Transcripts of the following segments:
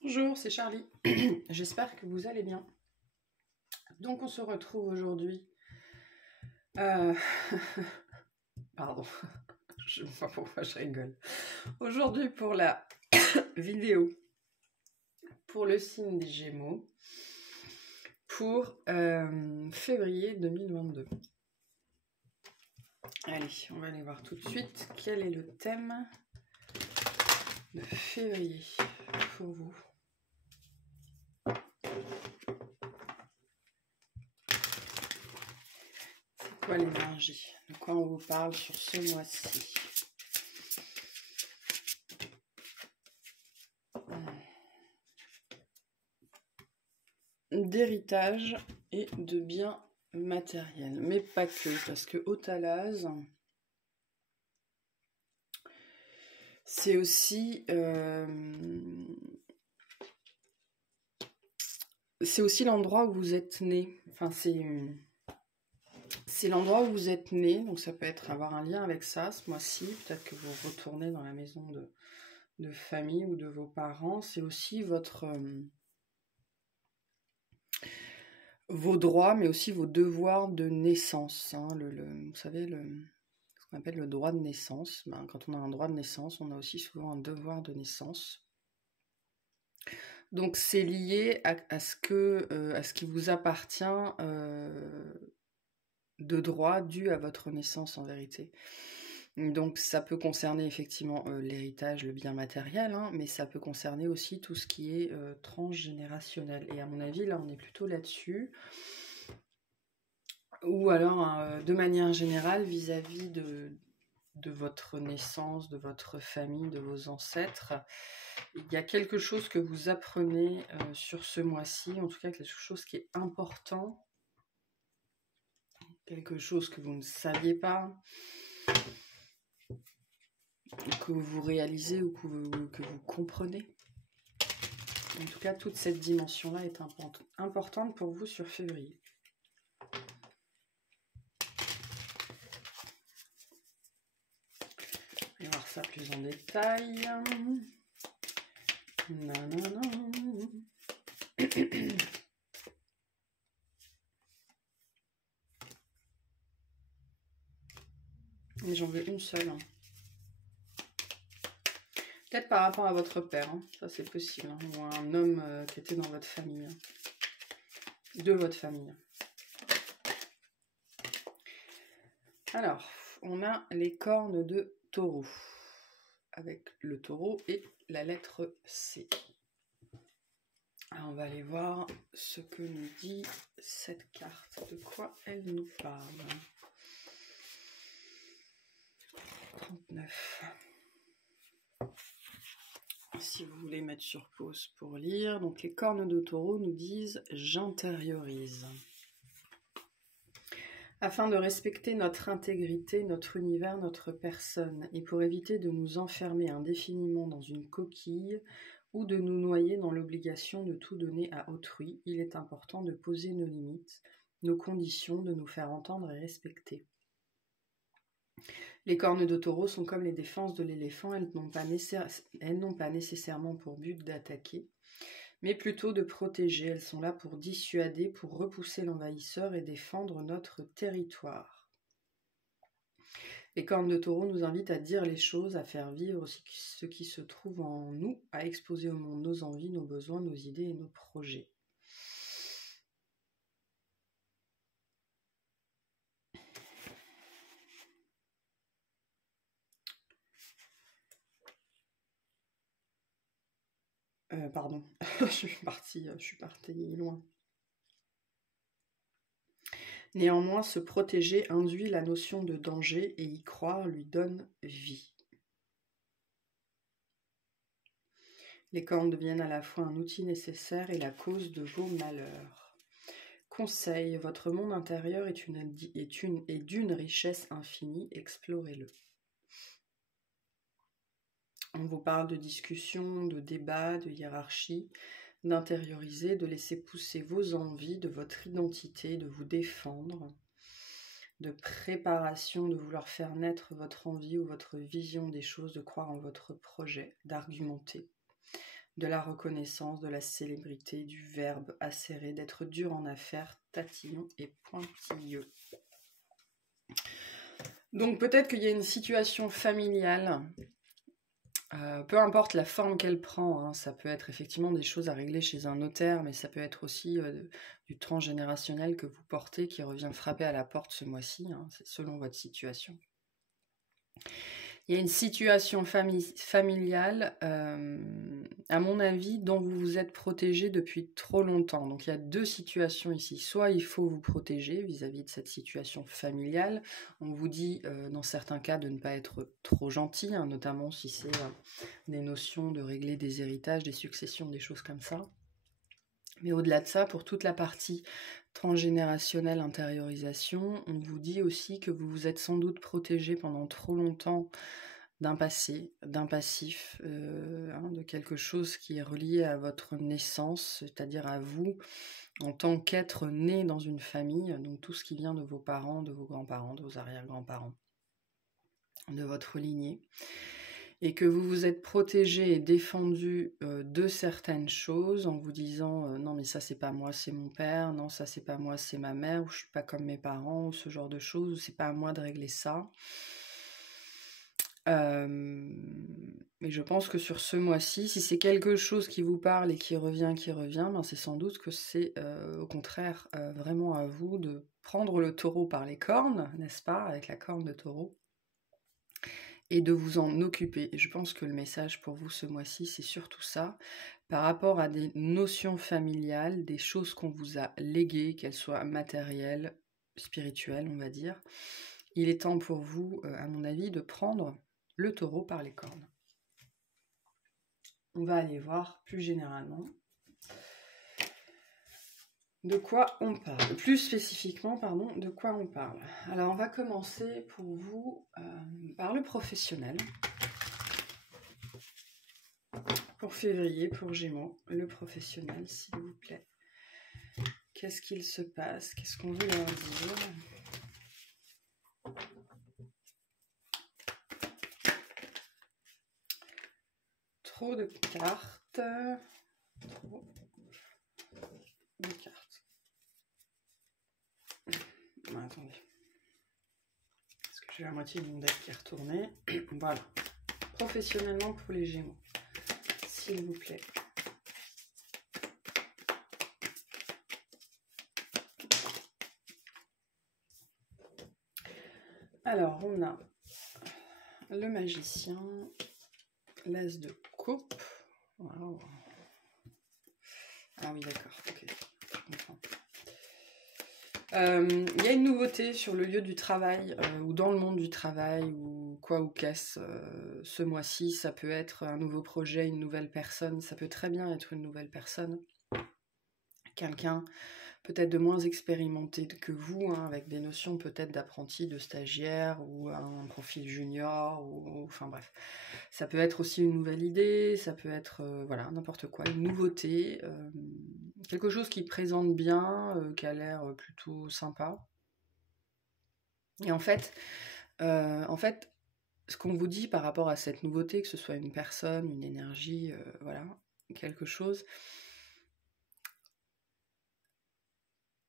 Bonjour, c'est Charlie. J'espère que vous allez bien. Donc on se retrouve aujourd'hui. Pardon, je ne sais pas pourquoi je rigole. Aujourd'hui pour la vidéo pour le signe des Gémeaux pour février 2022. Allez, on va aller voir tout de suite quel est le thème de février pour vous. C'est quoi l'énergie? De quoi on vous parle sur ce mois-ci? D'héritage et de biens matériels, mais pas que, parce que Autalaz, c'est aussi l'endroit où vous êtes né. Enfin, c'est l'endroit où vous êtes né, donc ça peut avoir un lien avec ça ce mois-ci. Peut-être que vous retournez dans la maison de famille ou de vos parents. C'est aussi vos droits, mais aussi vos devoirs de naissance. Hein, vous savez, ce qu'on appelle le droit de naissance. Ben, quand on a un droit de naissance, on a aussi souvent un devoir de naissance. Donc c'est lié à ce qui vous appartient de droit dû à votre naissance en vérité. Donc ça peut concerner effectivement l'héritage, le bien matériel, hein, mais ça peut concerner aussi tout ce qui est transgénérationnel. Et à mon avis, là, on est plutôt là-dessus. Ou alors, de manière générale, vis-à-vis de votre naissance, de votre famille, de vos ancêtres, il y a quelque chose que vous apprenez sur ce mois-ci, en tout cas quelque chose qui est important, quelque chose que vous ne saviez pas, que vous réalisez ou que vous comprenez. En tout cas, toute cette dimension-là est importante pour vous sur février. On va voir ça plus en détail. Mais j'en veux une seule. Hein. Peut-être par rapport à votre père, hein. Ça c'est possible. Hein. Ou un homme qui était dans votre famille. Hein. De votre famille. Alors, on a les cornes de taureau. Avec le taureau et la lettre C. Alors, on va aller voir ce que nous dit cette carte. De quoi elle nous parle. 39. Si vous voulez mettre sur pause pour lire. Donc les cornes de taureau nous disent « J'intériorise ». Afin de respecter notre intégrité, notre univers, notre personne, et pour éviter de nous enfermer indéfiniment dans une coquille ou de nous noyer dans l'obligation de tout donner à autrui, il est important de poser nos limites, nos conditions, de nous faire entendre et respecter. Les cornes de taureau sont comme les défenses de l'éléphant, elles n'ont pas nécessairement pour but d'attaquer, mais plutôt de protéger. Elles sont là pour dissuader, pour repousser l'envahisseur et défendre notre territoire. Les cornes de taureau nous invitent à dire les choses, à faire vivre ce qui se trouve en nous, à exposer au monde nos envies, nos besoins, nos idées et nos projets. Pardon, je suis partie loin. Néanmoins, se protéger induit la notion de danger et y croire lui donne vie. Les cornes deviennent à la fois un outil nécessaire et la cause de vos malheurs. Conseil, votre monde intérieur est d'une richesse infinie, explorez-le. On vous parle de discussion, de débat, de hiérarchie, d'intérioriser, de laisser pousser vos envies, de votre identité, de vous défendre, de préparation, de vouloir faire naître votre envie ou votre vision des choses, de croire en votre projet, d'argumenter, de la reconnaissance, de la célébrité, du verbe acéré, d'être dur en affaires, tatillon et pointilleux. Donc peut-être qu'il y a une situation familiale, peu importe la forme qu'elle prend, hein, ça peut être effectivement des choses à régler chez un notaire, mais ça peut être aussi du transgénérationnel que vous portez qui revient frapper à la porte ce mois-ci, hein, c'est selon votre situation. Il y a une situation familiale, à mon avis, dont vous vous êtes protégé depuis trop longtemps. Donc il y a deux situations ici. Soit il faut vous protéger vis-à-vis de cette situation familiale. On vous dit, dans certains cas, de ne pas être trop gentil, hein, notamment si c'est des notions de régler des héritages, des successions, des choses comme ça. Mais au-delà de ça, pour toute la partie transgénérationnelle intériorisation, on vous dit aussi que vous vous êtes sans doute protégé pendant trop longtemps d'un passé, d'un passif, de quelque chose qui est relié à votre naissance, c'est-à-dire à vous en tant qu'être né dans une famille, donc tout ce qui vient de vos parents, de vos grands-parents, de vos arrière-grands-parents, de votre lignée. Et que vous vous êtes protégé et défendu de certaines choses en vous disant non mais ça c'est pas moi, c'est mon père, non ça c'est pas moi, c'est ma mère, ou je suis pas comme mes parents, ou ce genre de choses, ou c'est pas à moi de régler ça. Mais je pense que sur ce mois-ci, si c'est quelque chose qui vous parle et qui revient, ben c'est sans doute que c'est au contraire vraiment à vous de prendre le taureau par les cornes, n'est-ce pas, avec la corne de taureau, et de vous en occuper. Et je pense que le message pour vous ce mois-ci, c'est surtout ça, par rapport à des notions familiales, des choses qu'on vous a léguées, qu'elles soient matérielles, spirituelles, on va dire. Il est temps pour vous, à mon avis, de prendre le taureau par les cornes. On va aller voir plus généralement de quoi on parle. Plus spécifiquement, pardon, de quoi on parle. Alors, on va commencer pour vous par le professionnel. Pour février, pour Gémeaux, le professionnel, s'il vous plaît. Qu'est-ce qu'il se passe? Qu'est-ce qu'on veut leur dire? Trop de cartes. Trop de cartes. Ah, attendez. Parce que j'ai la moitié d'une deck qui est retournée. Voilà. Professionnellement pour les Gémeaux. S'il vous plaît. Alors, on a le magicien, l'as de coupe. Wow. Ah oui, d'accord, ok, je comprends. Il y a une nouveauté sur le lieu du travail ou dans le monde du travail ou quoi ou qu'est-ce ce mois-ci. Ça peut être un nouveau projet, une nouvelle personne. Ça peut très bien être une nouvelle personne. Quelqu'un peut-être de moins expérimenté que vous, hein, avec des notions peut-être d'apprenti, de stagiaire ou un profil junior, ou enfin bref. Ça peut être aussi une nouvelle idée, ça peut être voilà, n'importe quoi, une nouveauté, quelque chose qui présente bien, qui a l'air plutôt sympa. Et en fait, ce qu'on vous dit par rapport à cette nouveauté, que ce soit une personne, une énergie, voilà, quelque chose,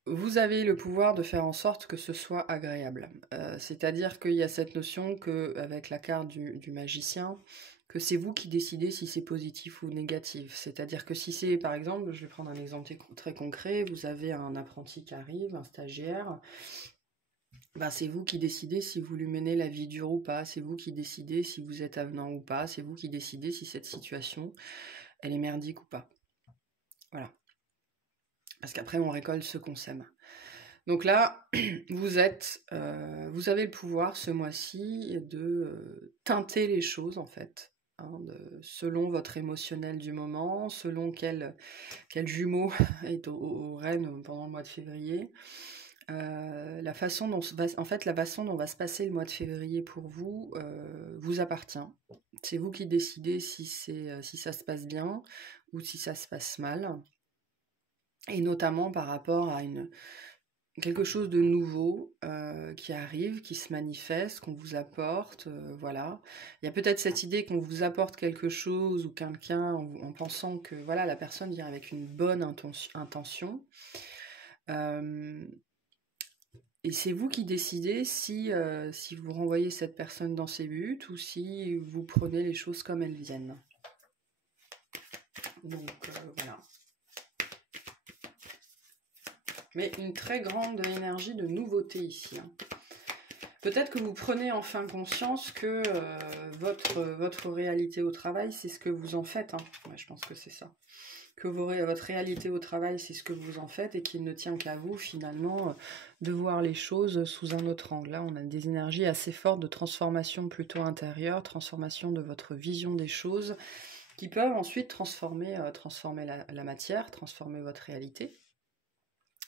vous avez le pouvoir de faire en sorte que ce soit agréable. C'est-à-dire qu'il y a cette notion qu'avec la carte du magicien, que c'est vous qui décidez si c'est positif ou négatif. C'est-à-dire que si c'est, par exemple, je vais prendre un exemple très concret, vous avez un apprenti qui arrive, un stagiaire, ben c'est vous qui décidez si vous lui menez la vie dure ou pas, c'est vous qui décidez si vous êtes avenant ou pas, c'est vous qui décidez si cette situation, elle est merdique ou pas. Voilà. Parce qu'après, on récolte ce qu'on sème. Donc là, vous avez le pouvoir ce mois-ci de teinter les choses, en fait, hein, selon votre émotionnel du moment, selon quel jumeau est au rêne pendant le mois de février. La façon dont va se passer le mois de février pour vous vous appartient. C'est vous qui décidez si ça se passe bien ou si ça se passe mal. Et notamment par rapport à quelque chose de nouveau qui arrive, qui se manifeste, qu'on vous apporte, voilà. Il y a peut-être cette idée qu'on vous apporte quelque chose ou quelqu'un en pensant que voilà, la personne vient avec une bonne intention. Et c'est vous qui décidez si vous renvoyez cette personne dans ses buts ou si vous prenez les choses comme elles viennent. Donc voilà. Mais une très grande énergie de nouveauté ici. Hein. Peut-être que vous prenez enfin conscience que votre réalité au travail, c'est ce que vous en faites. Hein. Ouais, je pense que c'est ça. Que votre réalité au travail, c'est ce que vous en faites et qu'il ne tient qu'à vous, finalement, de voir les choses sous un autre angle. Là, on a des énergies assez fortes de transformation plutôt intérieure, transformation de votre vision des choses, qui peuvent ensuite transformer la matière, transformer votre réalité.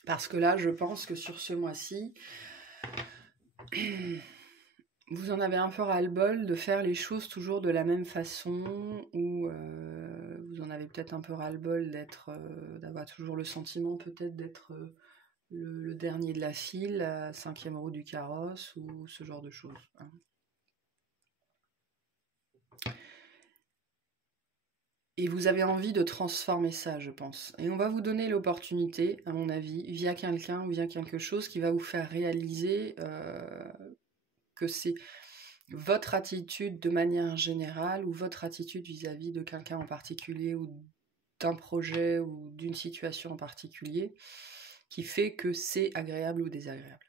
Parce que là, je pense que sur ce mois-ci, vous en avez un peu ras-le-bol de faire les choses toujours de la même façon, ou vous en avez peut-être un peu ras-le-bol d'avoir toujours le sentiment peut-être d'être le dernier de la file, la 5e roue du carrosse, ou ce genre de choses. Hein. Et vous avez envie de transformer ça, je pense. Et on va vous donner l'opportunité, à mon avis, via quelqu'un ou via quelque chose qui va vous faire réaliser que c'est votre attitude de manière générale ou votre attitude vis-à-vis de quelqu'un en particulier ou d'un projet ou d'une situation en particulier qui fait que c'est agréable ou désagréable.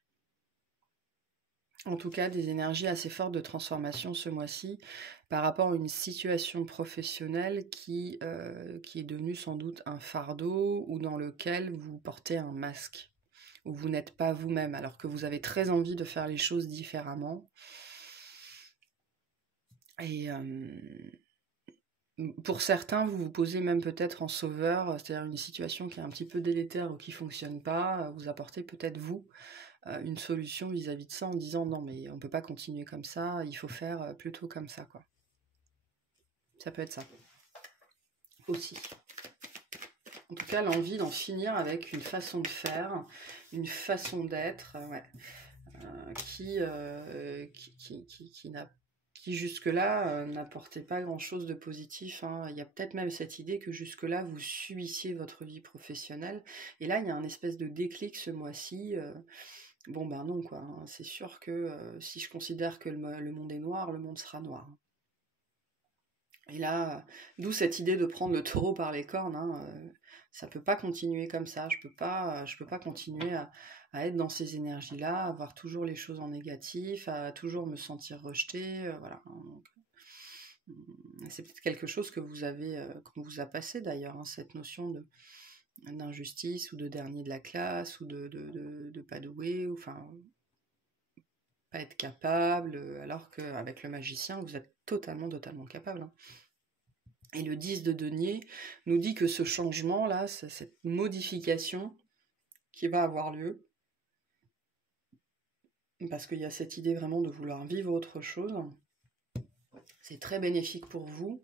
En tout cas, des énergies assez fortes de transformation ce mois-ci par rapport à une situation professionnelle qui est devenue sans doute un fardeau ou dans lequel vous portez un masque, où vous n'êtes pas vous-même alors que vous avez très envie de faire les choses différemment. Et pour certains, vous vous posez même peut-être en sauveur, c'est-à-dire une situation qui est un petit peu délétère ou qui ne fonctionne pas, vous apportez peut-être vous une solution vis-à-vis de ça en disant non mais on ne peut pas continuer comme ça, il faut faire plutôt comme ça quoi. Ça peut être ça aussi. En tout cas l'envie d'en finir avec une façon de faire, une façon d'être, qui jusque-là n'apportait pas grand-chose de positif. Hein. Il y a peut-être même cette idée que jusque-là, vous subissiez votre vie professionnelle. Et là, il y a un espèce de déclic ce mois-ci. Bon, ben non, quoi. Hein. C'est sûr que si je considère que le monde est noir, le monde sera noir. Et là, d'où cette idée de prendre le taureau par les cornes. Hein. Ça peut pas continuer comme ça. Je peux pas continuer à être dans ces énergies-là, à voir toujours les choses en négatif, à toujours me sentir rejetée, voilà. Donc, c'est peut-être quelque chose que vous avez, qu'on vous a passé d'ailleurs, hein, cette notion d'injustice ou de dernier de la classe ou de pas doué, ou enfin pas être capable, alors qu'avec le magicien, vous êtes totalement capable. Hein. Et le 10 de denier nous dit que ce changement-là, cette modification qui va avoir lieu, parce qu'il y a cette idée vraiment de vouloir vivre autre chose, c'est très bénéfique pour vous.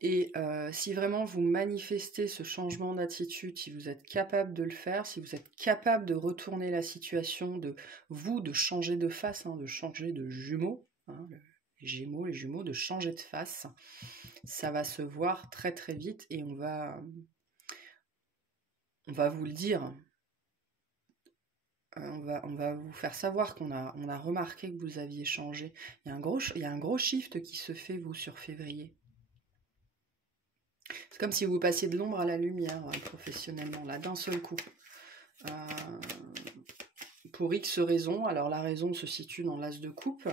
Et si vraiment vous manifestez ce changement d'attitude, si vous êtes capable de le faire, si vous êtes capable de retourner la situation, de changer de face, hein, de changer de jumeaux, hein, les jumeaux, de changer de face, ça va se voir très très vite et on va vous le dire. On va vous faire savoir qu'on a remarqué que vous aviez changé. Il y a un gros shift qui se fait, vous, sur février. C'est comme si vous passiez de l'ombre à la lumière, professionnellement, là, d'un seul coup. Pour X raisons, alors la raison se situe dans l'as de coupe,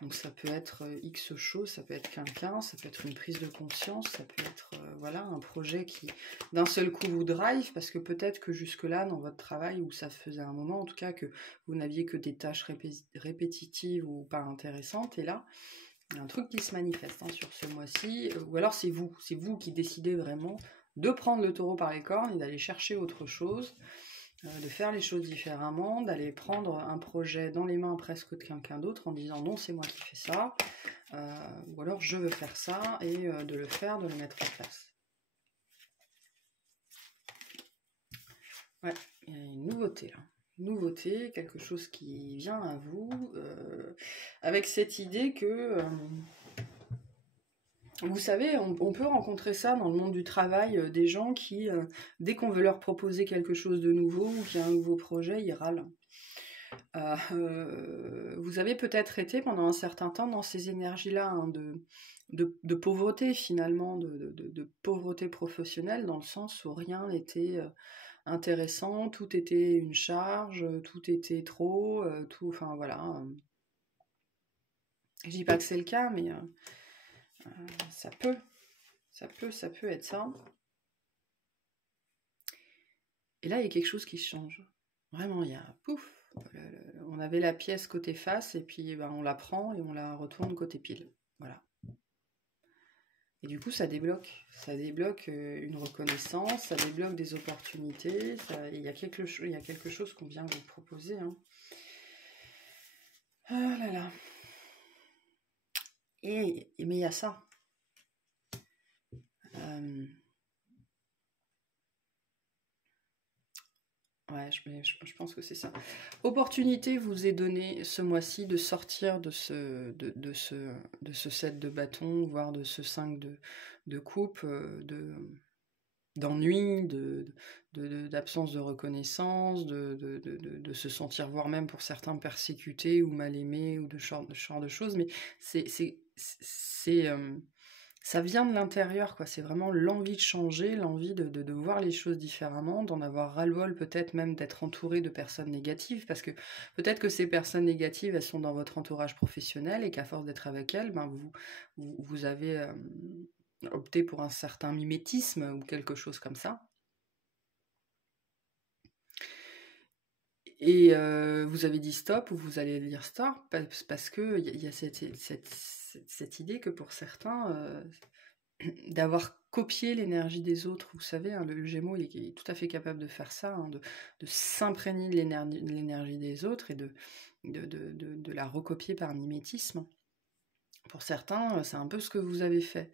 donc ça peut être X chose, ça peut être quelqu'un, ça peut être une prise de conscience, ça peut être voilà, un projet qui d'un seul coup vous drive, parce que peut-être que jusque-là dans votre travail, où ça faisait un moment en tout cas que vous n'aviez que des tâches répétitives ou pas intéressantes, et là il y a un truc qui se manifeste hein, sur ce mois-ci, ou alors c'est vous qui décidez vraiment de prendre le taureau par les cornes et d'aller chercher autre chose, de faire les choses différemment, d'aller prendre un projet dans les mains presque de quelqu'un d'autre en disant non c'est moi qui fais ça, ou alors je veux faire ça, et de le faire, de le mettre en place. Ouais, il y a une nouveauté là. nouveauté, quelque chose qui vient à vous, avec cette idée que, vous savez, on peut rencontrer ça dans le monde du travail, des gens qui, dès qu'on veut leur proposer quelque chose de nouveau ou qu'il y a un nouveau projet, ils râlent. Vous avez peut-être été pendant un certain temps dans ces énergies-là, hein, de pauvreté finalement, de pauvreté professionnelle, dans le sens où rien n'était intéressant, tout était une charge, tout était trop, tout, enfin voilà. Je dis pas que c'est le cas, mais ça peut être ça. Et là, il y a quelque chose qui change. Vraiment, il y a pouf, on avait la pièce côté face et puis ben, on la prend et on la retourne côté pile. Voilà. Et du coup, ça débloque une reconnaissance, ça débloque des opportunités. Il y a quelque chose qu'on vient vous proposer. Hein. Ah là là. Mais il y a ça. Ouais, je pense que c'est ça. Opportunité vous est donnée ce mois-ci de sortir de ce set de bâtons, voire de ce 5 de coupe, d'ennui, d'absence de reconnaissance, de se sentir, voire même pour certains, persécutés ou mal aimés, ou de ce genre de choses. Mais ça vient de l'intérieur, quoi. C'est vraiment l'envie de changer, l'envie de voir les choses différemment, d'en avoir ras-le-bol, peut-être même d'être entouré de personnes négatives, parce que peut-être que ces personnes négatives, elles sont dans votre entourage professionnel, et qu'à force d'être avec elles, ben vous avez opté pour un certain mimétisme, ou quelque chose comme ça. Et vous avez dit stop, ou vous allez dire stop, parce que il y a cette idée que pour certains, d'avoir copié l'énergie des autres, vous savez, hein, le Gémeaux, il est tout à fait capable de faire ça, hein, de s'imprégner de l'énergie des autres et de la recopier par mimétisme. Pour certains, c'est un peu ce que vous avez fait.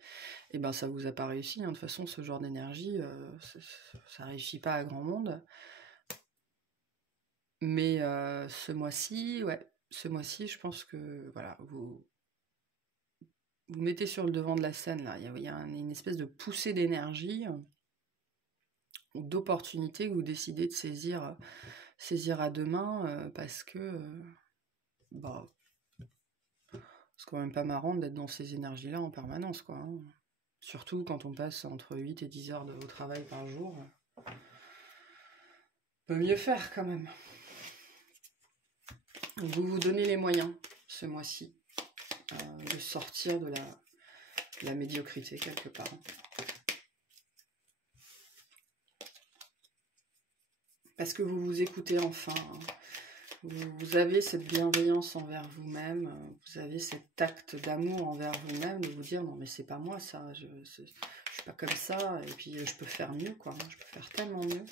Et ben ça vous a pas réussi, hein. De toute façon, ce genre d'énergie, ça réussit pas à grand monde. Mais ce mois-ci, je pense que voilà, vous mettez sur le devant de la scène là. Il y a une espèce de poussée d'énergie ou d'opportunité que vous décidez de saisir à deux mains, parce que bah, c'est quand même pas marrant d'être dans ces énergies-là en permanence, quoi. Hein. Surtout quand on passe entre 8 et 10 heures au travail par jour. On peut mieux faire quand même. Vous vous donnez les moyens ce mois-ci de sortir de la médiocrité quelque part. Parce que vous vous écoutez enfin. Vous avez cette bienveillance envers vous-même, vous avez cet acte d'amour envers vous-même, de vous dire non mais c'est pas moi ça, je suis pas comme ça, et puis je peux faire mieux, quoi, je peux faire tellement mieux.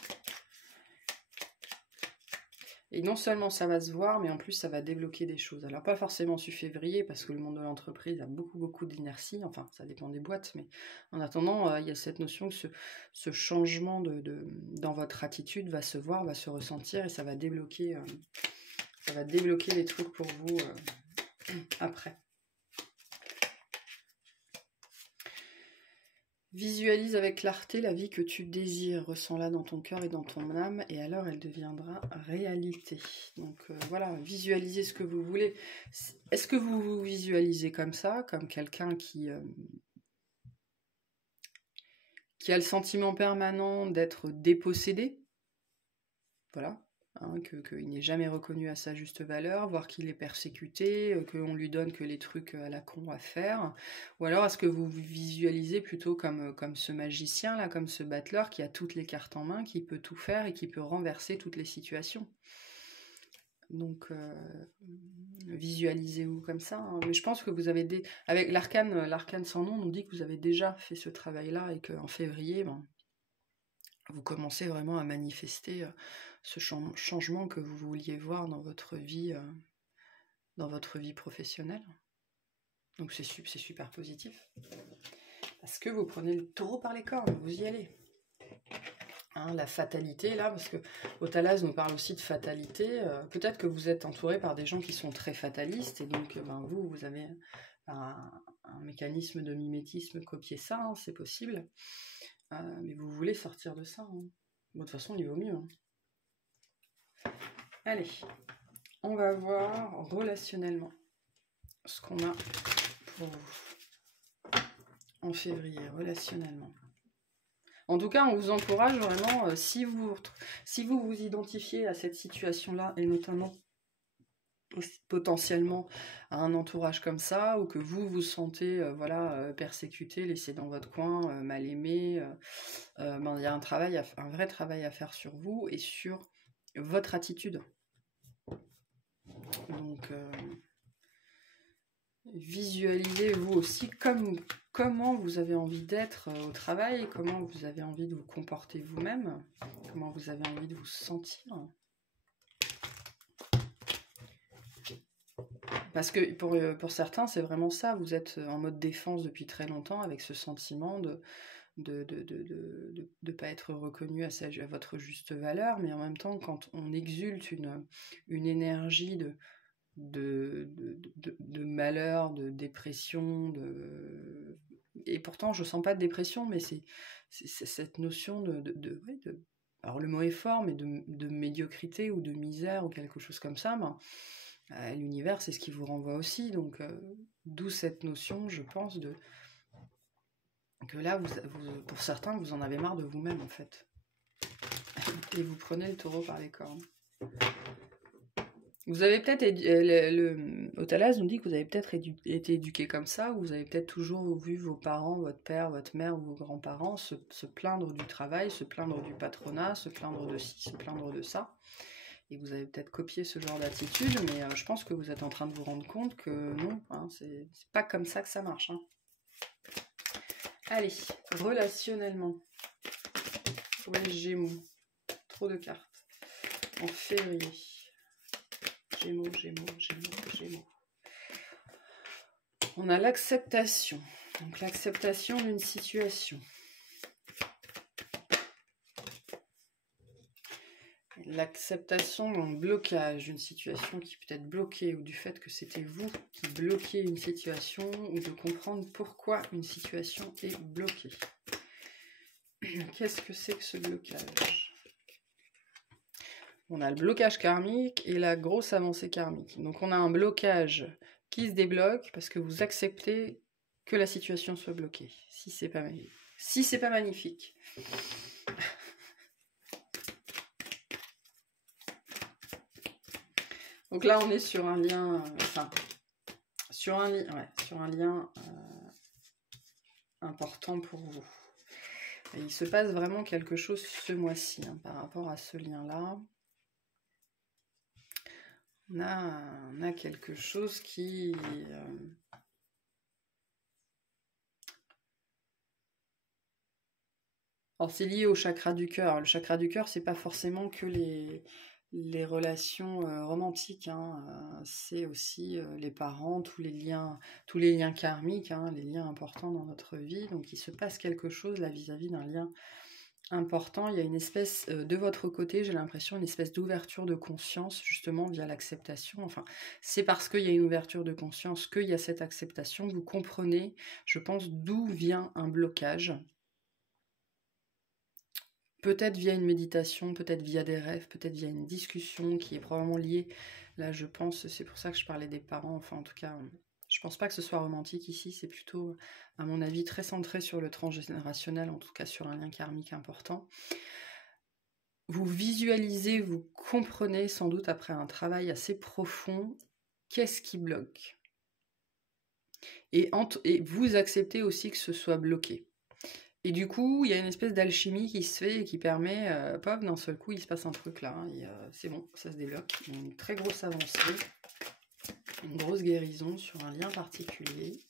Et non seulement ça va se voir, mais en plus ça va débloquer des choses. Alors pas forcément sur février, parce que le monde de l'entreprise a beaucoup d'inertie, enfin ça dépend des boîtes, mais en attendant, il y a cette notion que ce changement dans votre attitude va se voir, va se ressentir, et ça va débloquer les trucs pour vous après. Visualise avec clarté la vie que tu désires, ressens-la dans ton cœur et dans ton âme, et alors elle deviendra réalité. Donc voilà, visualisez ce que vous voulez. Est-ce que vous vous visualisez comme ça, comme quelqu'un qui a le sentiment permanent d'être dépossédé? Voilà. Hein, qu'il n'est jamais reconnu à sa juste valeur, voire qu'il est persécuté, qu'on lui donne que les trucs à la con à faire, ou alors est-ce que vous vous visualisez plutôt comme ce magicien là, comme ce battleur qui a toutes les cartes en main, qui peut tout faire et qui peut renverser toutes les situations. Donc visualisez-vous comme ça, hein. Mais je pense que vous avez avec l'arcane sans nom nous dit que vous avez déjà fait ce travail là, et qu'en février, vous commencez vraiment à manifester ce changement que vous vouliez voir dans votre vie professionnelle. Donc c'est super positif. Parce que vous prenez le taureau par les cornes, vous y allez. Hein, la fatalité, là, parce que Othalaz nous parle aussi de fatalité. Peut-être que vous êtes entouré par des gens qui sont très fatalistes, et donc vous avez un mécanisme de mimétisme, copier ça, hein, c'est possible. Mais vous voulez sortir de ça. Hein. Bon, de toute façon, il vaut mieux. Hein. Allez, on va voir relationnellement ce qu'on a pour vous en février, relationnellement. En tout cas, on vous encourage vraiment, si vous vous identifiez à cette situation-là, et notamment potentiellement à un entourage comme ça, ou que vous vous sentez persécuté, laissé dans votre coin, mal aimé, il y a un vrai travail à faire sur vous et sur votre attitude. Donc, visualisez vous aussi comment vous avez envie d'être au travail, comment vous avez envie de vous comporter vous-même, comment vous avez envie de vous sentir. Parce que pour certains, c'est vraiment ça, vous êtes en mode défense depuis très longtemps avec ce sentiment de pas être reconnu à votre juste valeur, mais en même temps, quand on exulte une énergie de malheur, de dépression, et pourtant je sens pas de dépression, mais c'est cette notion alors le mot est fort, mais de médiocrité ou de misère ou quelque chose comme ça, l'univers c'est ce qui vous renvoie aussi, donc d'où cette notion, je pense, que là, pour certains, vous en avez marre de vous-même en fait, et vous prenez le taureau par les cornes. Vous avez peut-être, Othalaz nous dit que vous avez peut-être été éduqué comme ça, ou vous avez peut-être toujours vu vos parents, votre père, votre mère ou vos grands-parents se plaindre du travail, se plaindre du patronat, se plaindre de ci, se plaindre de ça. Et vous avez peut-être copié ce genre d'attitude, mais je pense que vous êtes en train de vous rendre compte que non, hein, c'est pas comme ça que ça marche. Hein. Allez, relationnellement, pour les Gémeaux, trop de cartes, en février. Gémeaux. On a l'acceptation. Donc l'acceptation d'une situation. L'acceptation d'un blocage d'une situation qui peut être bloquée, ou du fait que c'était vous qui bloquiez une situation, ou de comprendre pourquoi une situation est bloquée. Qu'est-ce que c'est que ce blocage ? On a le blocage karmique et la grosse avancée karmique. Donc on a un blocage qui se débloque parce que vous acceptez que la situation soit bloquée. Si c'est pas magnifique. Donc là on est sur un lien, sur un lien important pour vous. Et il se passe vraiment quelque chose ce mois-ci par rapport à ce lien-là. On a quelque chose qui... Alors c'est lié au chakra du cœur. Le chakra du cœur, c'est pas forcément que les relations romantiques. Hein. C'est aussi les parents, tous les liens karmiques, hein, les liens importants dans notre vie. Donc il se passe quelque chose là vis-à-vis d'un lien important. Il y a une espèce, de votre côté, j'ai l'impression, une espèce d'ouverture de conscience, justement, via l'acceptation. Enfin, c'est parce qu'il y a une ouverture de conscience qu'il y a cette acceptation. Vous comprenez, je pense, d'où vient un blocage. Peut-être via une méditation, peut-être via des rêves, peut-être via une discussion qui est probablement liée. Là, je pense, c'est pour ça que je parlais des parents, enfin, en tout cas... Je pense pas que ce soit romantique ici, c'est plutôt, à mon avis, très centré sur le transgénérationnel, en tout cas sur un lien karmique important. Vous visualisez, vous comprenez sans doute après un travail assez profond, qu'est-ce qui bloque. Et vous acceptez aussi que ce soit bloqué. Et du coup, il y a une espèce d'alchimie qui se fait et qui permet, paf, d'un seul coup, il se passe un truc là, c'est bon, ça se débloque. Une très grosse avancée. Une grosse guérison sur un lien particulier.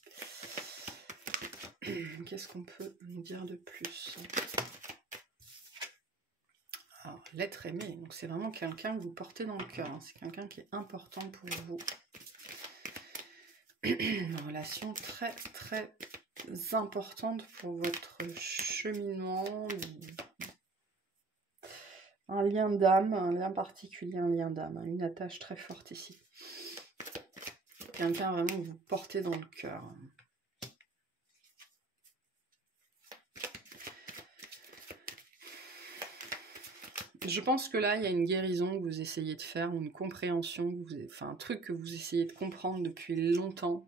Qu'est-ce qu'on peut nous dire de plus? Alors, l'être aimé, donc c'est vraiment quelqu'un que vous portez dans le cœur, hein. C'est quelqu'un qui est important pour vous. Une relation très très importante pour votre cheminement un lien d'âme, un lien particulier, un lien d'âme, hein, une attache très forte ici. Quelqu'un vraiment que vous portez dans le cœur. Je pense que là, il y a une guérison que vous essayez de faire, ou une compréhension, enfin un truc que vous essayez de comprendre depuis longtemps,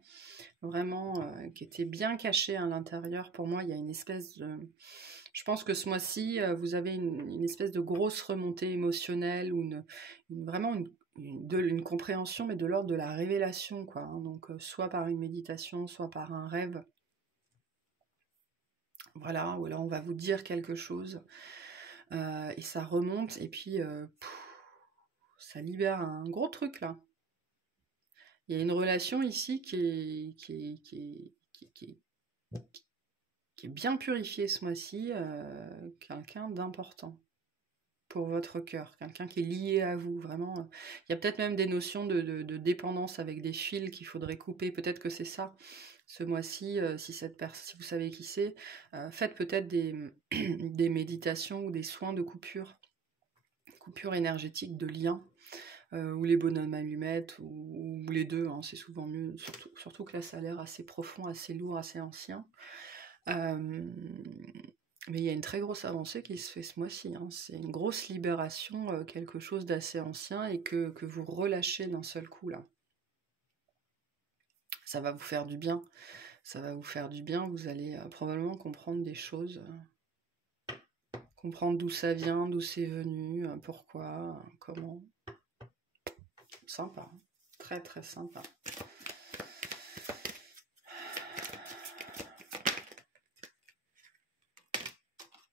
vraiment, qui était bien caché à l'intérieur. Pour moi, il y a une espèce de... Je pense que ce mois-ci, vous avez une espèce de grosse remontée émotionnelle, ou vraiment une compréhension, mais de l'ordre de la révélation, quoi. Hein. Donc, soit par une méditation, soit par un rêve. Voilà, ou alors on va vous dire quelque chose. Et ça remonte, et puis ça libère un gros truc là. Il y a une relation ici qui est bien purifiée ce mois-ci, quelqu'un d'important pour votre cœur, quelqu'un qui est lié à vous, vraiment. Il y a peut-être même des notions de dépendance avec des fils qu'il faudrait couper, peut-être que c'est ça. Ce mois-ci, si vous savez qui c'est, faites peut-être des méditations ou des soins de coupure énergétique, de lien, ou les bonhommes allumettes, ou les deux, hein, c'est souvent mieux, surtout que là ça a l'air assez profond, assez lourd, assez ancien. Mais il y a une très grosse avancée qui se fait ce mois-ci, hein. C'est une grosse libération, quelque chose d'assez ancien, et que vous relâchez d'un seul coup là. Ça va vous faire du bien, ça va vous faire du bien, vous allez probablement comprendre des choses, comprendre d'où ça vient, d'où c'est venu, pourquoi, comment. Sympa, très très sympa.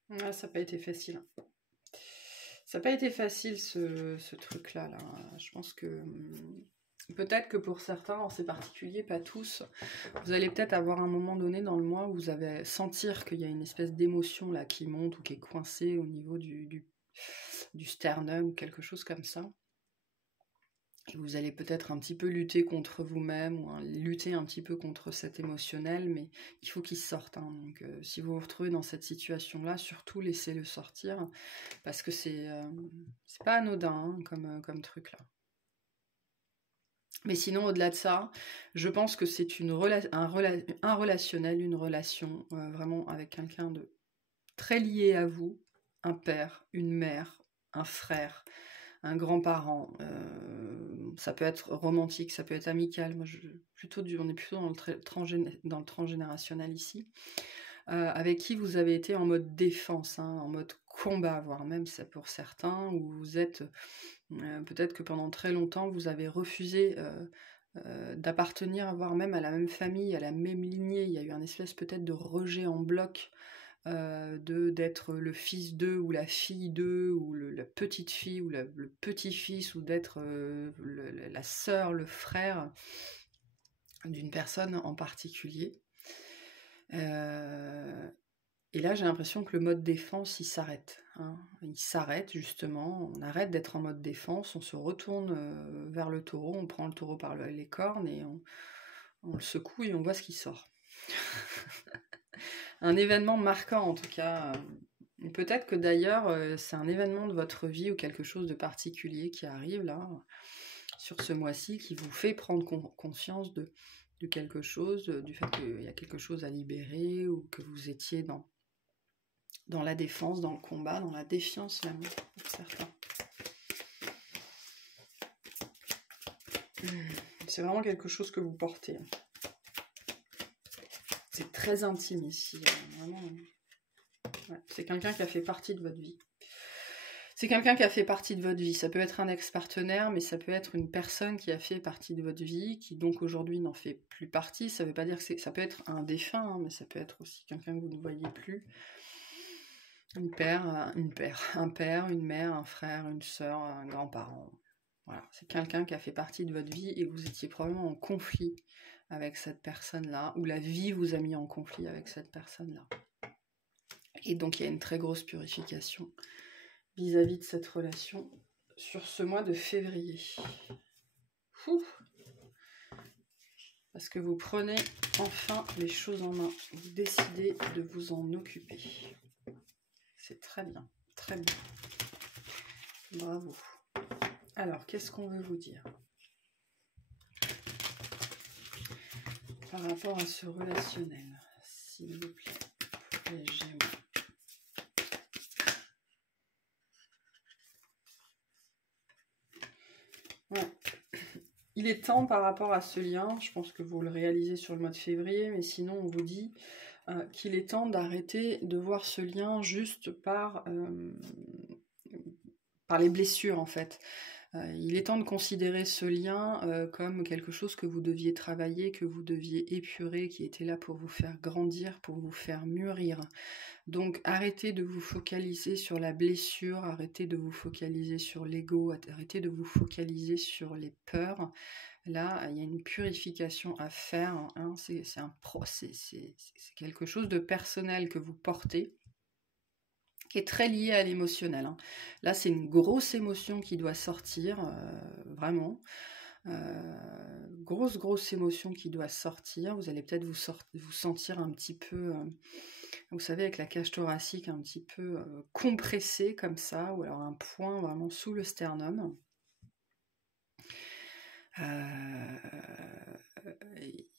Ouais, ça n'a pas été facile. Ça n'a pas été facile ce truc-là. Là. Je pense que peut-être que pour certains, c'est particulier, pas tous, vous allez peut-être avoir un moment donné dans le mois où vous allez sentir qu'il y a une espèce d'émotion là qui monte ou qui est coincée au niveau du sternum ou quelque chose comme ça. Et vous allez peut-être un petit peu lutter contre vous-même, ou lutter un petit peu contre cet émotionnel, mais il faut qu'il sorte. Hein. Donc, si vous vous retrouvez dans cette situation-là, surtout laissez-le sortir, parce que c'est pas anodin, hein, comme truc là. Mais sinon, au-delà de ça, je pense que c'est un relationnel, une relation vraiment avec quelqu'un de très lié à vous, un père, une mère, un frère, un grand-parent. Ça peut être romantique, ça peut être amical. Moi, on est plutôt dans le transgénérationnel ici. Avec qui vous avez été en mode défense, hein, en mode combat, voire même ça pour certains, où vous êtes... peut-être que pendant très longtemps, vous avez refusé d'appartenir, voire même à la même famille, à la même lignée. Il y a eu un espèce peut-être de rejet en bloc, d'être le fils d'eux, ou la fille d'eux, ou la petite fille, ou le petit-fils, ou d'être la sœur, le frère d'une personne en particulier. Et là, j'ai l'impression que le mode défense, il s'arrête. Hein. Il s'arrête, justement. On arrête d'être en mode défense. On se retourne vers le taureau. On prend le taureau par les cornes et on le secoue et on voit ce qui sort. Un événement marquant, en tout cas. Peut-être que d'ailleurs, c'est un événement de votre vie ou quelque chose de particulier qui arrive là, sur ce mois-ci, qui vous fait prendre conscience de quelque chose, du fait qu'il y a quelque chose à libérer, ou que vous étiez dans la défense, dans le combat, dans la défiance même, pour certains. C'est vraiment quelque chose que vous portez. C'est très intime ici, vraiment. Ouais, c'est quelqu'un qui a fait partie de votre vie. C'est quelqu'un qui a fait partie de votre vie. Ça peut être un ex-partenaire, mais ça peut être une personne qui a fait partie de votre vie, qui donc aujourd'hui n'en fait plus partie. Ça veut pas dire que ça peut être un défunt, hein, mais ça peut être aussi quelqu'un que vous ne voyez plus. Un père, une mère, un frère, une sœur, un grand-parent. Voilà, c'est quelqu'un qui a fait partie de votre vie et vous étiez probablement en conflit avec cette personne-là, ou la vie vous a mis en conflit avec cette personne-là. Et donc il y a une très grosse purification vis-à-vis de cette relation sur ce mois de février. Parce que vous prenez enfin les choses en main. Vous décidez de vous en occuper. C'est très bien, très bien. Bravo. Alors, qu'est-ce qu'on veut vous dire par rapport à ce relationnel, s'il vous plaît, pour les Gémeaux? Ouais. Il est temps par rapport à ce lien, je pense que vous le réalisez sur le mois de février, mais sinon on vous dit qu'il est temps d'arrêter de voir ce lien juste par les blessures en fait. Il est temps de considérer ce lien comme quelque chose que vous deviez travailler, que vous deviez épurer, qui était là pour vous faire grandir, pour vous faire mûrir. Donc arrêtez de vous focaliser sur la blessure, arrêtez de vous focaliser sur l'ego, arrêtez de vous focaliser sur les peurs. Là, il y a une purification à faire, hein. C'est quelque chose de personnel que vous portez, qui est très lié à l'émotionnel. Hein. Là, c'est une grosse émotion qui doit sortir, vraiment. Grosse émotion qui doit sortir. Vous allez peut-être vous sentir un petit peu, vous savez, avec la cage thoracique un petit peu compressée comme ça, ou alors un point vraiment sous le sternum.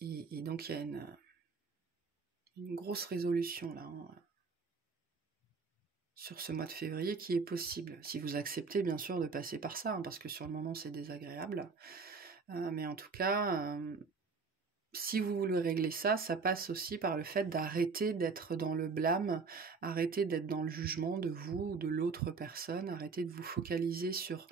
Et donc il y a une grosse résolution là, hein, sur ce mois de février qui est possible, si vous acceptez bien sûr de passer par ça, hein, parce que sur le moment c'est désagréable, mais en tout cas, si vous voulez régler ça, ça passe aussi par le fait d'arrêter d'être dans le blâme, arrêter d'être dans le jugement de vous ou de l'autre personne, arrêter de vous focaliser sur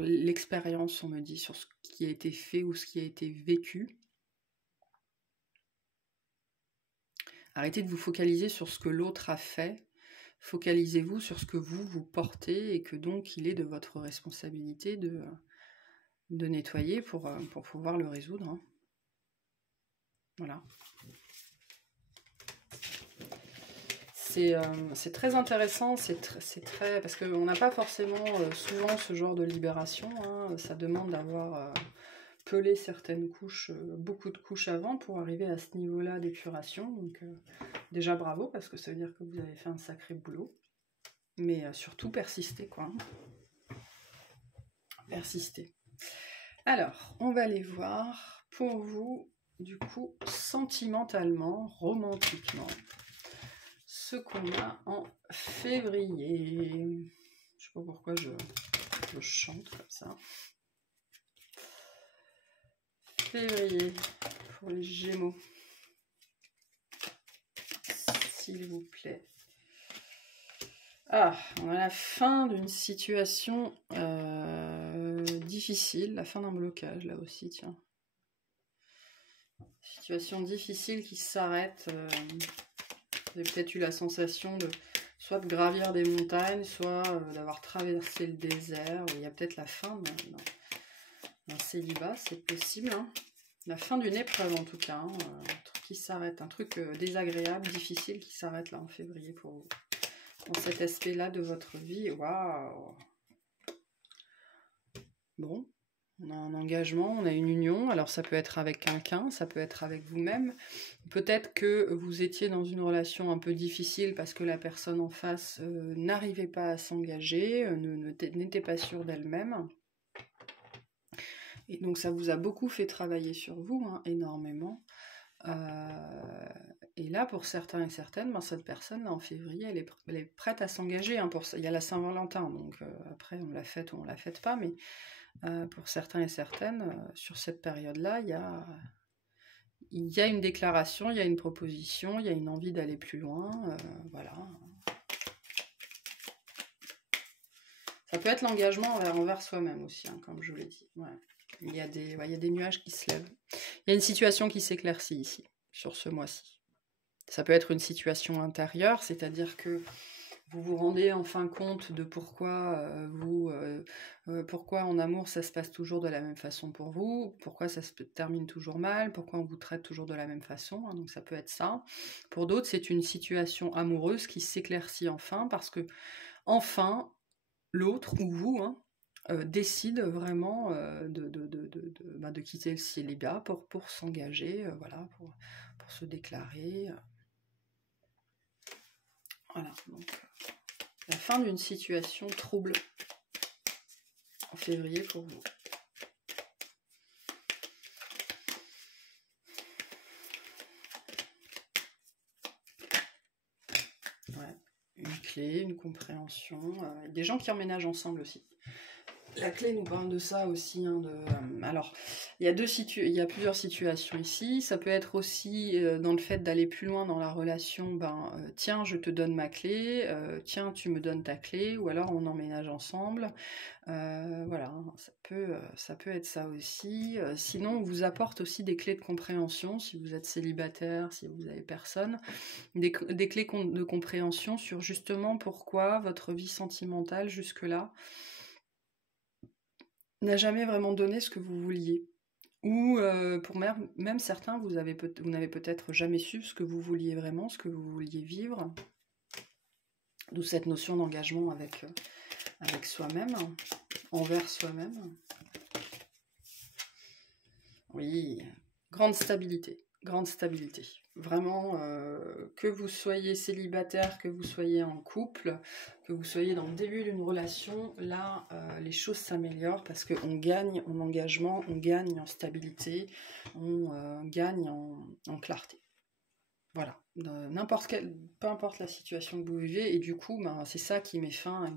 l'expérience, on me dit, sur ce qui a été fait ou ce qui a été vécu. Arrêtez de vous focaliser sur ce que l'autre a fait. Focalisez-vous sur ce que vous portez et que donc il est de votre responsabilité de nettoyer pour pouvoir le résoudre. Hein. Voilà. C'est très intéressant, c'est très parce qu'on n'a pas forcément souvent ce genre de libération. Hein. Ça demande d'avoir pelé certaines couches, beaucoup de couches avant pour arriver à ce niveau-là d'épuration. Donc déjà bravo parce que ça veut dire que vous avez fait un sacré boulot. Mais surtout persistez quoi. Persistez. Alors, on va aller voir pour vous, du coup, sentimentalement, romantiquement, ce qu'on a en février. Je sais pas pourquoi je chante comme ça. Février, pour les Gémeaux. S'il vous plaît. Ah, on a la fin d'une situation difficile, la fin d'un blocage, là aussi, tiens. Situation difficile qui s'arrête. Vous avez peut-être eu la sensation de soit de gravir des montagnes, soit d'avoir traversé le désert. Il y a peut-être la fin d'un célibat, c'est possible. Hein. La fin d'une épreuve en tout cas, hein, un truc qui s'arrête, un truc désagréable, difficile qui s'arrête là en février pour vous. Dans cet aspect-là de votre vie, waouh! Bon, on a un engagement, on a une union, alors ça peut être avec quelqu'un, ça peut être avec vous-même. Peut-être que vous étiez dans une relation un peu difficile parce que la personne en face n'arrivait pas à s'engager, n'était pas sûre d'elle-même. Et donc ça vous a beaucoup fait travailler sur vous, hein, énormément. Et là, pour certains et certaines, ben, cette personne, là, en février, elle est prête à s'engager. Hein, il y a la Saint-Valentin, donc après, on la fête ou on la fête pas, mais pour certains et certaines, sur cette période-là, il y a une déclaration, il y a une proposition, il y a une envie d'aller plus loin, voilà. Ça peut être l'engagement envers soi-même aussi, hein, comme je vous l'ai dit. Ouais. Il y a des nuages qui se lèvent. Il y a une situation qui s'éclaircit ici, sur ce mois-ci. Ça peut être une situation intérieure, c'est-à-dire que vous vous rendez enfin compte de pourquoi pourquoi en amour ça se passe toujours de la même façon pour vous, pourquoi ça se termine toujours mal, pourquoi on vous traite toujours de la même façon, hein, donc ça peut être ça. Pour d'autres, c'est une situation amoureuse qui s'éclaircit enfin, parce que enfin, l'autre ou vous, hein, décide vraiment de quitter le célibat pour s'engager, voilà, pour se déclarer. Voilà, donc la fin d'une situation trouble en février pour vous. Ouais, une clé, une compréhension, des gens qui emménagent ensemble aussi. La clé nous parle de ça aussi. Hein, alors, il y a plusieurs situations ici. Ça peut être aussi dans le fait d'aller plus loin dans la relation. Tiens, je te donne ma clé. Tiens, tu me donnes ta clé. Ou alors on emménage ensemble. Voilà, ça peut être ça aussi. Sinon, on vous apporte aussi des clés de compréhension si vous êtes célibataire, si vous n'avez personne. Des clés de compréhension sur justement pourquoi votre vie sentimentale jusque-là n'a jamais vraiment donné ce que vous vouliez. Ou pour même certains, vous n'avez peut-être jamais su ce que vous vouliez vraiment, ce que vous vouliez vivre. D'où cette notion d'engagement avec soi-même, envers soi-même. Oui, grande stabilité. Vraiment, que vous soyez célibataire, que vous soyez en couple, que vous soyez dans le début d'une relation, là, les choses s'améliorent parce qu'on gagne en engagement, on gagne en stabilité, on gagne en clarté. Voilà, peu importe la situation que vous vivez, et du coup, c'est ça qui met fin à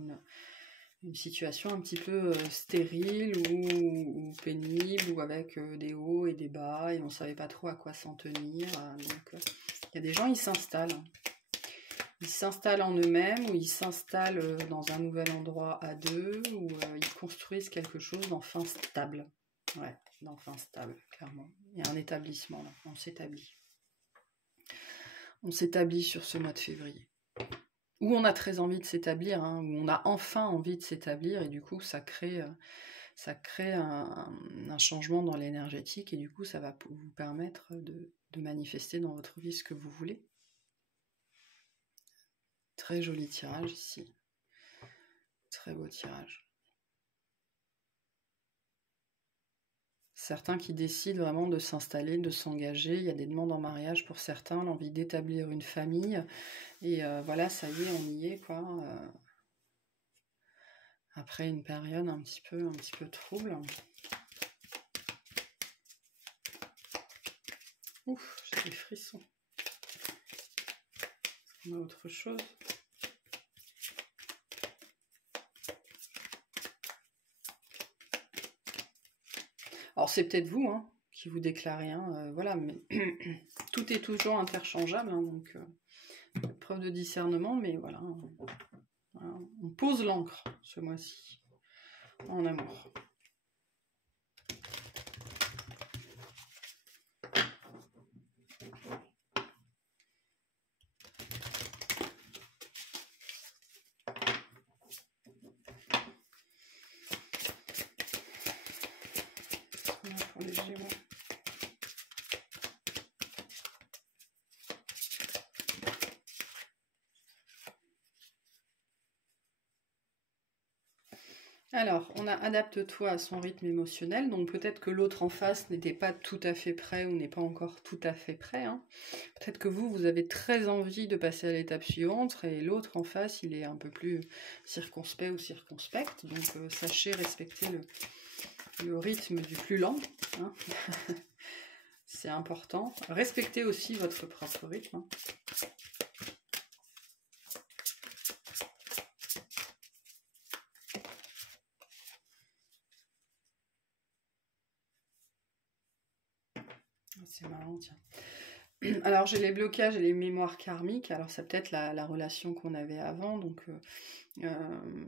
une situation un petit peu stérile ou pénible, ou avec des hauts et des bas, et on ne savait pas trop à quoi s'en tenir. Donc, il y a des gens, ils s'installent. Ils s'installent en eux-mêmes, ou ils s'installent dans un nouvel endroit à deux, ou ils construisent quelque chose d'enfin stable. Ouais, d'enfin stable, clairement. Il y a un établissement, là. On s'établit. On s'établit sur ce mois de février. Où on a très envie de s'établir, hein, où on a enfin envie de s'établir, et du coup ça crée un changement dans l'énergétique, et du coup ça va vous permettre de manifester dans votre vie ce que vous voulez. Très joli tirage ici, très beau tirage. Certains qui décident vraiment de s'installer, de s'engager, il y a des demandes en mariage pour certains, l'envie d'établir une famille, et voilà, ça y est, on y est, quoi. Après une période un petit peu trouble. Ouf, j'ai des frissons. On a autre chose. Alors c'est peut-être vous hein, qui vous déclarez, voilà, mais tout est toujours interchangeable, hein, donc preuve de discernement, mais voilà, on pose l'encre ce mois-ci en amour. Pour les Gémeaux. Alors, on a adapte-toi à son rythme émotionnel, donc peut-être que l'autre en face n'était pas tout à fait prêt ou n'est pas encore tout à fait prêt. Hein. Peut-être que vous avez très envie de passer à l'étape suivante et l'autre en face, il est un peu plus circonspect ou circonspecte. Donc, sachez respecter le rythme du plus lent. Hein. C'est important. Respectez aussi votre propre rythme. Hein. C'est marrant, tiens. Alors, j'ai les blocages et les mémoires karmiques. Alors, c'est peut-être la relation qu'on avait avant. Donc,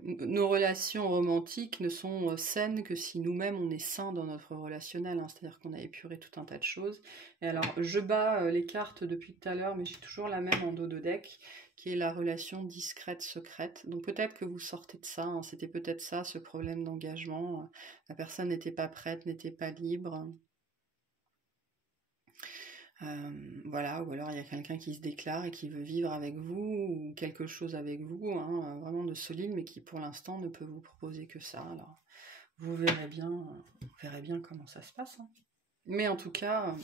nos relations romantiques ne sont saines que si nous-mêmes, on est sains dans notre relationnel. Hein, c'est-à-dire qu'on a épuré tout un tas de choses. Et alors, je bats les cartes depuis tout à l'heure, mais j'ai toujours la même en dos de deck, qui est la relation discrète-secrète. Donc, peut-être que vous sortez de ça. Hein, c'était peut-être ça, ce problème d'engagement. La personne n'était pas prête, n'était pas libre. Voilà, ou alors il y a quelqu'un qui se déclare et qui veut vivre avec vous, ou quelque chose avec vous, hein, vraiment de solide, mais qui pour l'instant ne peut vous proposer que ça. Alors, vous verrez bien comment ça se passe. Hein. Mais en tout cas,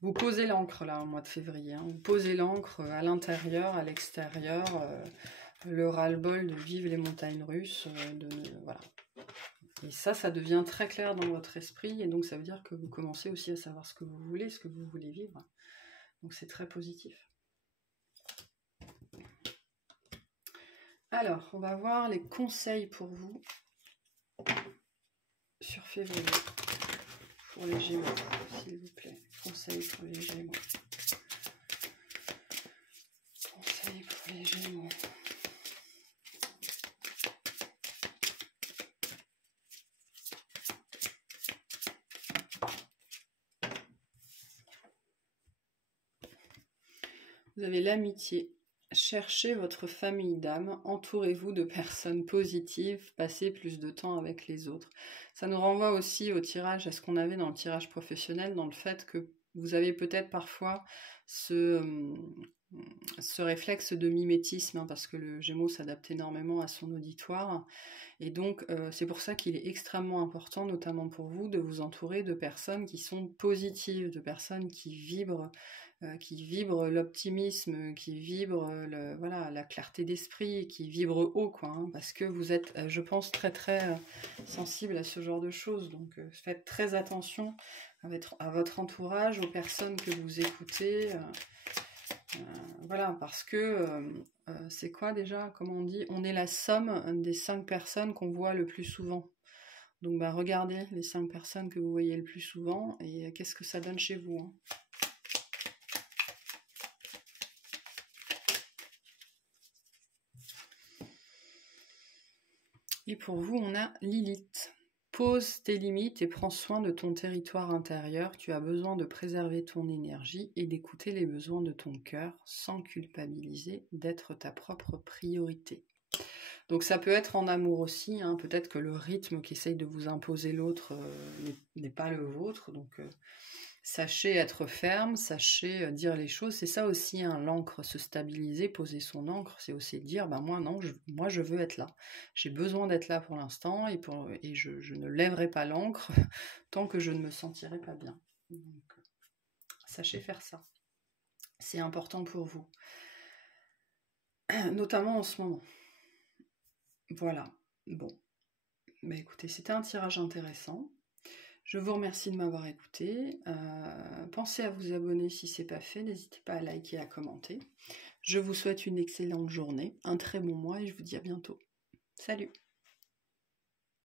Vous posez l'encre là au mois de février, hein. Vous posez l'encre à l'intérieur, à l'extérieur, le ras-le-bol de vivre les montagnes russes, voilà. Et ça devient très clair dans votre esprit, et donc ça veut dire que vous commencez aussi à savoir ce que vous voulez vivre. Donc c'est très positif. Alors, on va voir les conseils pour vous sur février. Pour les Gémeaux, s'il vous plaît. Conseils pour les Gémeaux. Conseils pour les Gémeaux. Vous avez l'amitié. Cherchez votre famille d'âme, entourez-vous de personnes positives, passez plus de temps avec les autres. Ça nous renvoie aussi au tirage, à ce qu'on avait dans le tirage professionnel, dans le fait que vous avez peut-être parfois ce réflexe de mimétisme, hein, parce que le Gémeaux s'adapte énormément à son auditoire. Et donc, c'est pour ça qu'il est extrêmement important, notamment pour vous, de vous entourer de personnes qui sont positives, de personnes qui vibrent l'optimisme, qui vibrent voilà, la clarté d'esprit, qui vibrent haut, quoi, hein, parce que vous êtes, je pense, très très sensible à ce genre de choses. Donc, faites très attention à votre entourage, aux personnes que vous écoutez. Voilà, parce que c'est quoi déjà, comment on dit, on est la somme des 5 personnes qu'on voit le plus souvent. Donc bah, regardez les 5 personnes que vous voyez le plus souvent et qu'est-ce que ça donne chez vous, hein. Et pour vous, on a Lilith. Pose tes limites et prends soin de ton territoire intérieur. Tu as besoin de préserver ton énergie et d'écouter les besoins de ton cœur sans culpabiliser, d'être ta propre priorité. Donc ça peut être en amour aussi, hein. Peut-être que le rythme qu'essaye de vous imposer l'autre n'est pas le vôtre. Donc sachez être ferme, sachez dire les choses. C'est ça aussi, hein, l'encre, se stabiliser, poser son encre, c'est aussi dire, ben moi non, moi je veux être là. J'ai besoin d'être là pour l'instant et je ne lèverai pas l'encre tant que je ne me sentirai pas bien. Donc, sachez faire ça. C'est important pour vous. Notamment en ce moment. Voilà. Bon. Bah écoutez, c'était un tirage intéressant. Je vous remercie de m'avoir écouté. Pensez à vous abonner si ce n'est pas fait. N'hésitez pas à liker et à commenter. Je vous souhaite une excellente journée, un très bon mois et je vous dis à bientôt. Salut!